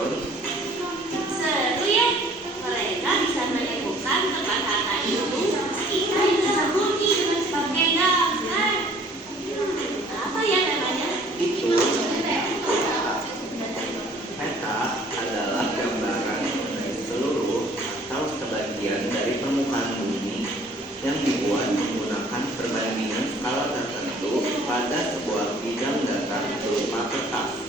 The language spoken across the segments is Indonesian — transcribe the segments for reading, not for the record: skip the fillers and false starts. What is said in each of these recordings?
Seru ya, mereka bisa menemukan tempat kata itu jika disembunyi dengan pakai gambar. Apa ya namanya? Itu peta adalah gambaran mengenai seluruh atau sebagian dari permukaan bumi yang dibuat menggunakan perbandingan skala tertentu pada sebuah bidang datar berupa kertas.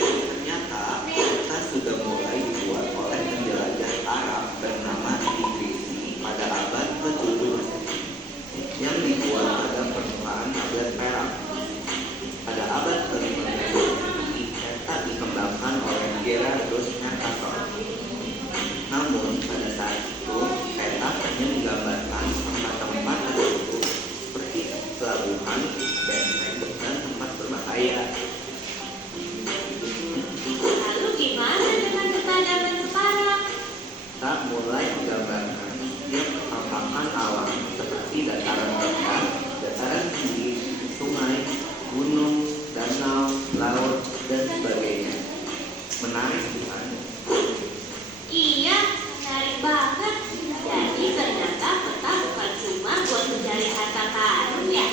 Ternyata peta sudah mulai dibuat oleh penjelajah Arab bernama Idrisi pada abad ke-7 yang dibuat pada permukaan tablet perak. Pada abad ke-15 peta dikembangkan oleh Gerardus Mercator. Namun pada saat itu peta hanya menggambarkan tempat-tempat tertentu seperti pelabuhan, benteng, dan tempat berbahaya. Lalu gimana dengan pemandangan sekarang? Tak mulai menggambarkan setiap penampakan alam seperti dataran rendah, dataran tinggi, sungai, gunung, danau, laut, dan sebagainya. Menarik bukan? Iya, menarik banget. Jadi ternyata peta bukan cuma buat mencari harta karun ya.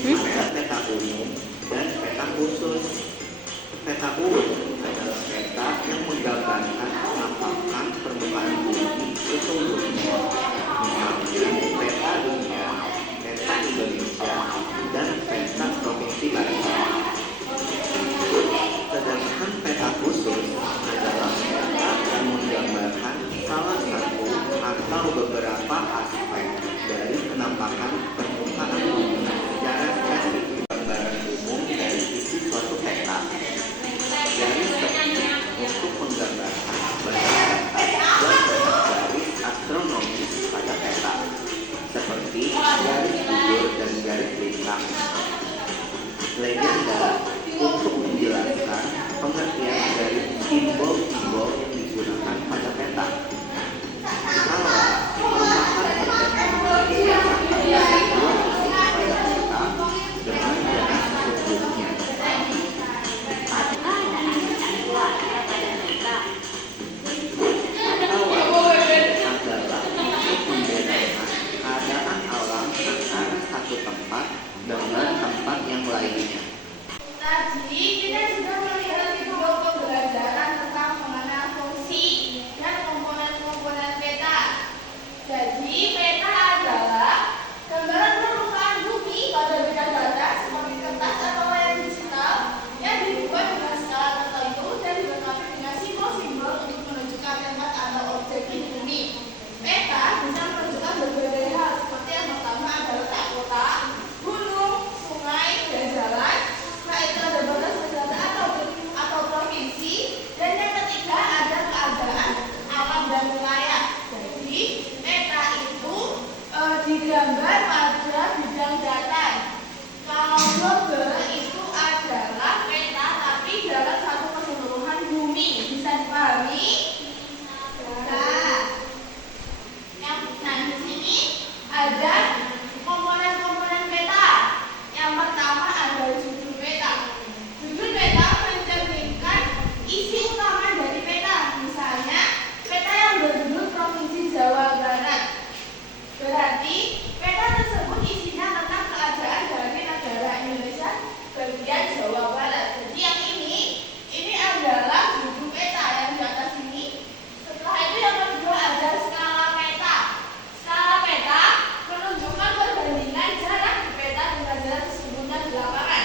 Ada peta umum dan peta khusus. Peta umum adalah peta yang menggambarkan penampakan permukaan bumi sesungguhnya. Misalnya peta dunia, peta Indonesia, dan peta provinsi Banten. Sedangkan peta khusus adalah peta yang menggambarkan salah satu atau beberapa aspek dari penampakan permukaan bumi secara spesifik. Gambaran umum dari isi suatu peta. Garis tersebut untuk menggambarkan banyak data dan garis astronomis pada peta, seperti garis bujur dan garis lintang. Legenda untuk menjelaskan pengertian dari simbol-simbol yang digunakan pada peta. Skala merupakan perbandingan antara dua sisi pada peta dengan garis sesungguhnya. Ada acak warna pada peta. Adalah untuk membedakan keadaan alam antara satu tempat dengan tempat yang lainnya. Tadi kita sudah melihat video pembelajaran tentang mengenal fungsi dan komponen-komponen peta. Jadi peta adalah gambaran permukaan bumi pada bidang datar seperti kertas atau layar digital yang dibuat dengan skala tertentu dan dilengkapi dengan simbol-simbol untuk menunjukkan tempat atau objek di bumi. Peta bisa menunjukkan berbagai hal seperti yang pertama adalah letak kota, gunung, sungai, dan jalan. Itu ada batas negara atau provinsi, dan yang ketiga ada keadaan alam dan wilayah. Jadi peta itu digambar pada bidang datar. Kalau global itu adalah peta tapi dalam satu keseluruhan bumi. Bisa dipahami? Nah, di sini ada komponen-komponen peta. Yang pertama ada judul peta. Judul peta mencerminkan isi utama dari peta. Misalnya, peta yang berjudul Provinsi Jawa Barat. Berarti peta tersebut isinya tentang keadaan dari negara Indonesia bagian Jawa Barat. Jadi yang ini adalah judul peta yang di atas ini. Setelah itu yang kedua ada skala peta. Skala peta menunjukkan perbandingan jarak di peta dengan jarak sesungguhnya di lapangan.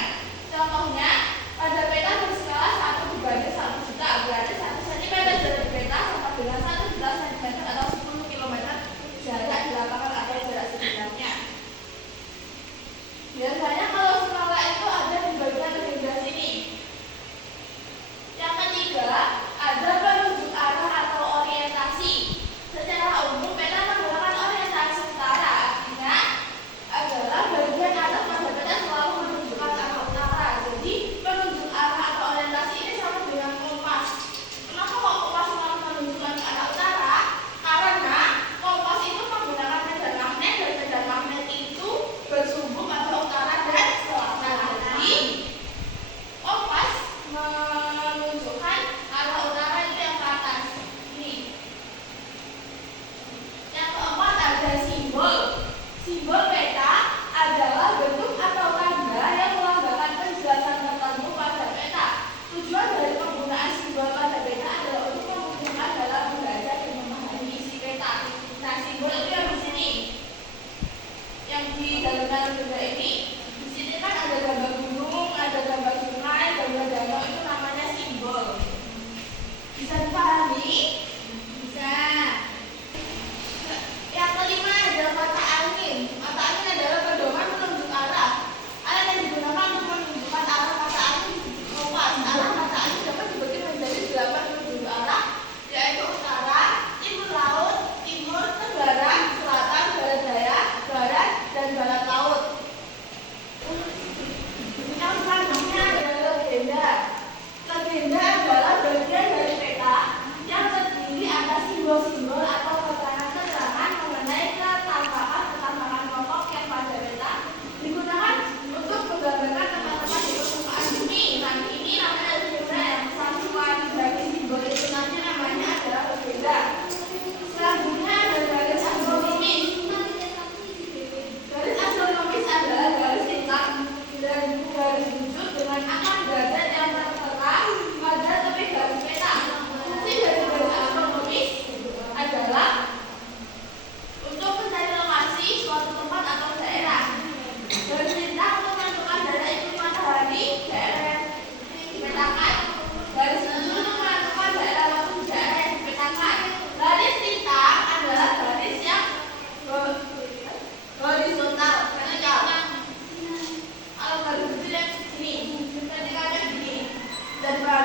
Contohnya, pada peta berskala 1:1.000.000, berarti 1 cm dari peta sama dengan 1 juta cm atau 10 km jarak di lapangan atau jarak sebenarnya. Biasanya kalau skala itu ada di bagian regenerasi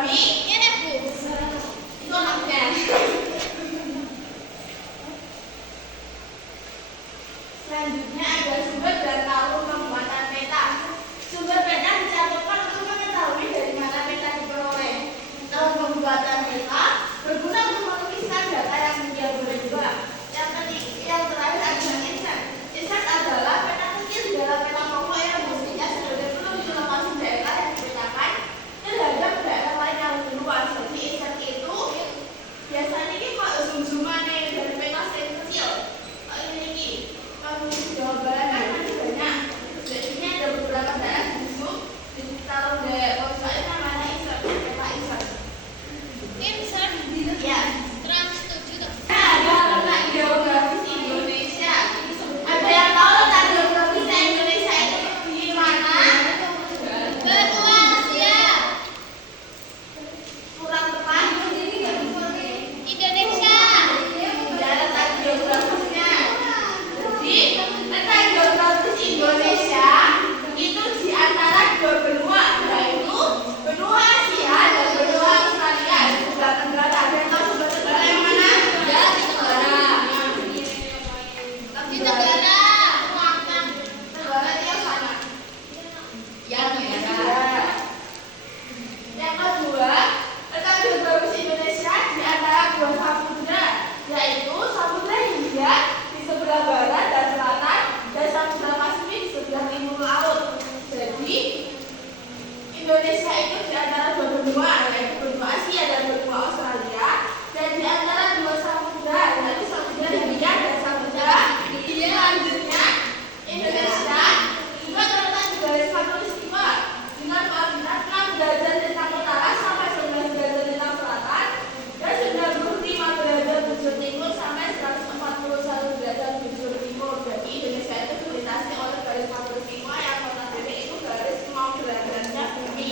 dipahami? Iya, Bu. Itu anaknya. Selanjutnya ada sumber dan tahun pembuatan peta. Sumber peta dicantumkan untuk mengetahui dari mana peta diperoleh. Tahun pembuatan peta berguna untuk melukiskan data yang dia boleh dibuat. Yang terakhir adalah inset. Inset adalah peta kecil di dalam peta pokok yang mestinya sebagai penunjuk lokasi daerah yang dipetakan terhadap daerah lain yang lebih luas. Jadi inset itu biasanya ini kalau zoom-zooman dari peta kecil. Ini Jawa Barat kan masih banyak. Di sini ada beberapa daerah di zoom. Kalau daerah website namanya insert, peta insert. Insert? Ya. Ada letak geografis Indonesia. Ada yang tahu letak geografisnya Indonesia itu di mana? Benua Asia. Kurang tepat. Indonesia. Ya, letak geografisnya. Jadi letak geografis Indonesia itu di antara dua benua, yaitu benua Asia dan benua Australia di sebelah tenggara. Ada tahu sebelah tenggara yang mana? Ya, di tenggara. Di tenggara. Tenggara itu yang mana? Yang merah. Yang kedua, letak geografis Indonesia di antara dua samudra, yaitu Samudra Hindia di sebelah barat dan selatan dan Samudra Pasifik di sebelah timur laut. Jadi Indonesia itu di antara dua benua, yaitu benua Asia dan benua Australia, dan di antara dua samudra, yaitu Samudra Hindia dan Samudra. Selanjutnya Indonesia juga terletak di garis khatulistiwa dengan koordinat 6 derajat lintang utara sampai 11 derajat lintang selatan dan 95 derajat bujur timur sampai 141 derajat bujur timur. Jadi Indonesia itu dilintasi oleh garis khatulistiwa yang notabene itu garis mau derajatnya bumi.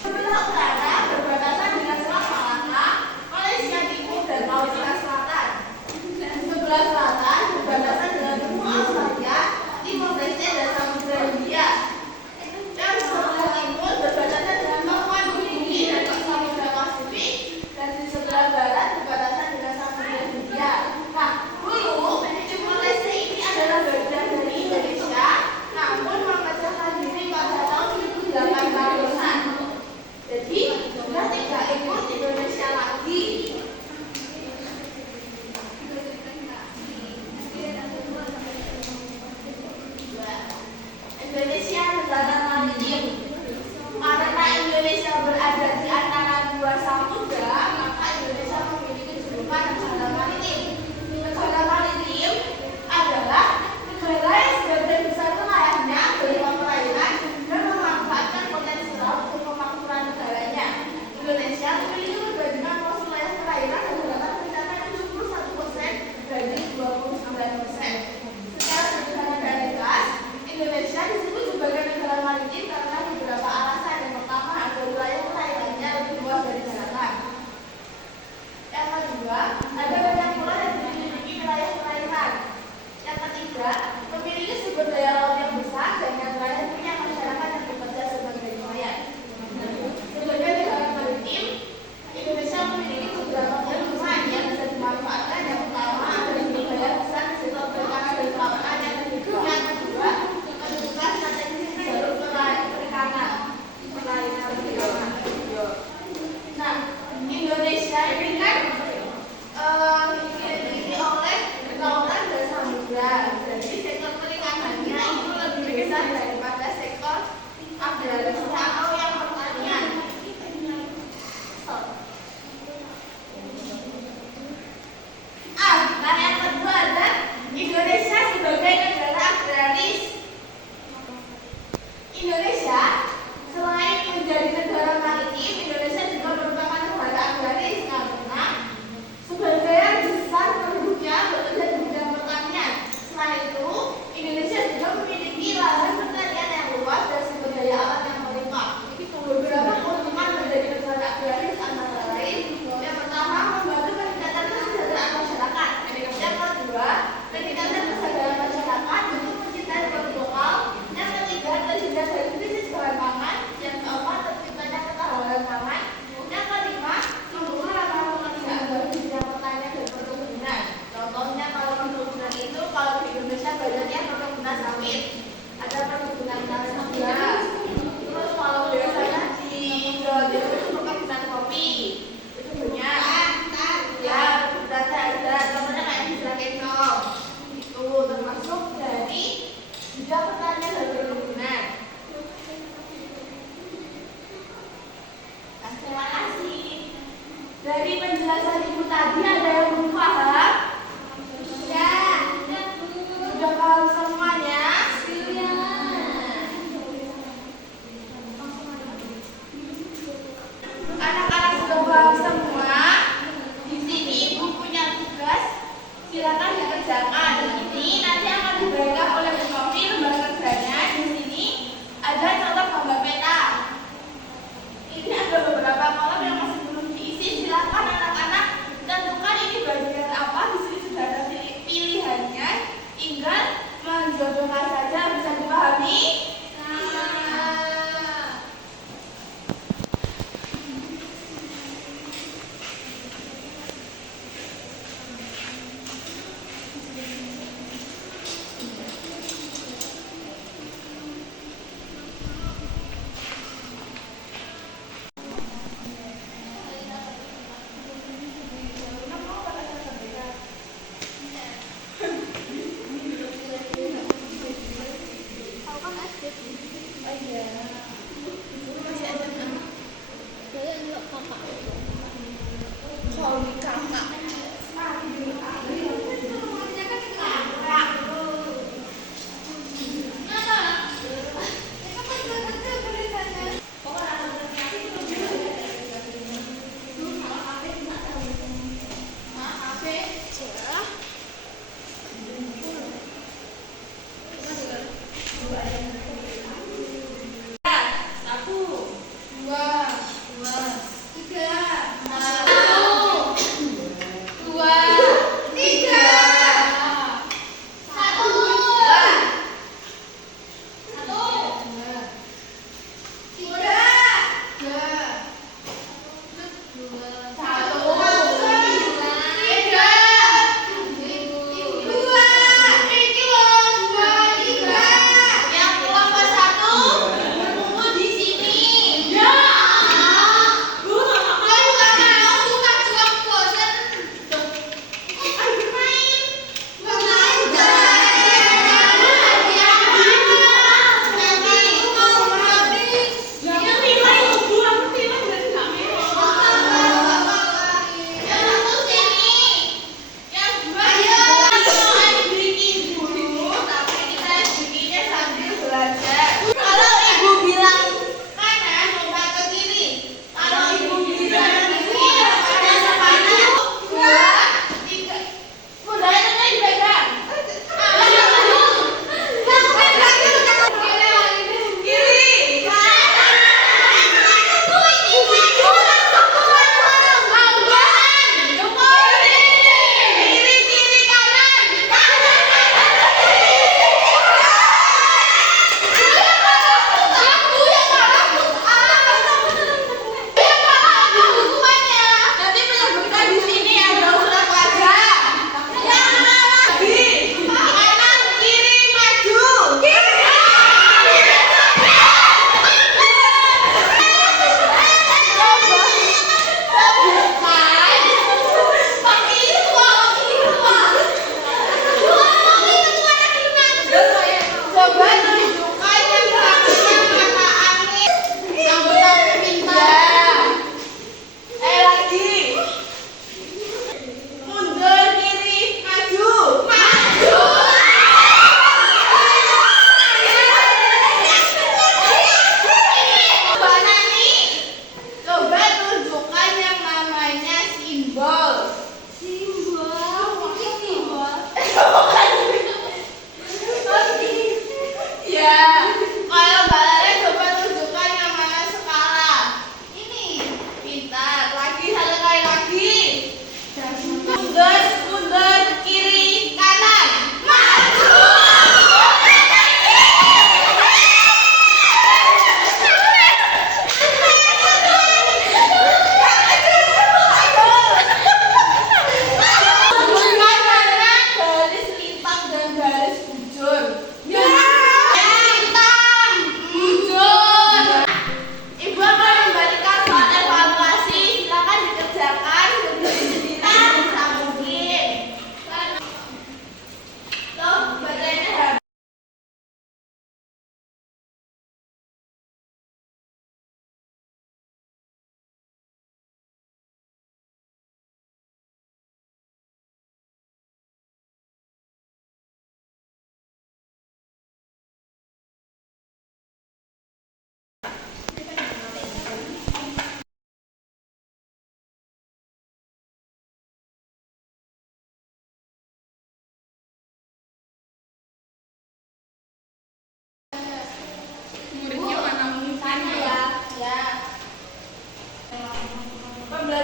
Sebelah utara berbatasan dengan Selat Malaka, Malaysia Timur dan Laut Cina Selatan. Dan sebelah selatan berbatasan dengan benua Australia, Dari penjelasan ibu tadi ada yang belum paham? Sudah. Sudah paham semuanya? Anak-anak sudah paham semua. Di sini ibu punya tugas, silakan dikerjakan. Ini nanti akan diberikan oleh Bu Novi lembar kerjanya. Di sini ada contoh gambar peta. Ini ada beberapa kolom yang masih belum diisi. Silakan anak-anak tentukan ini bagian apa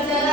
pembelajaran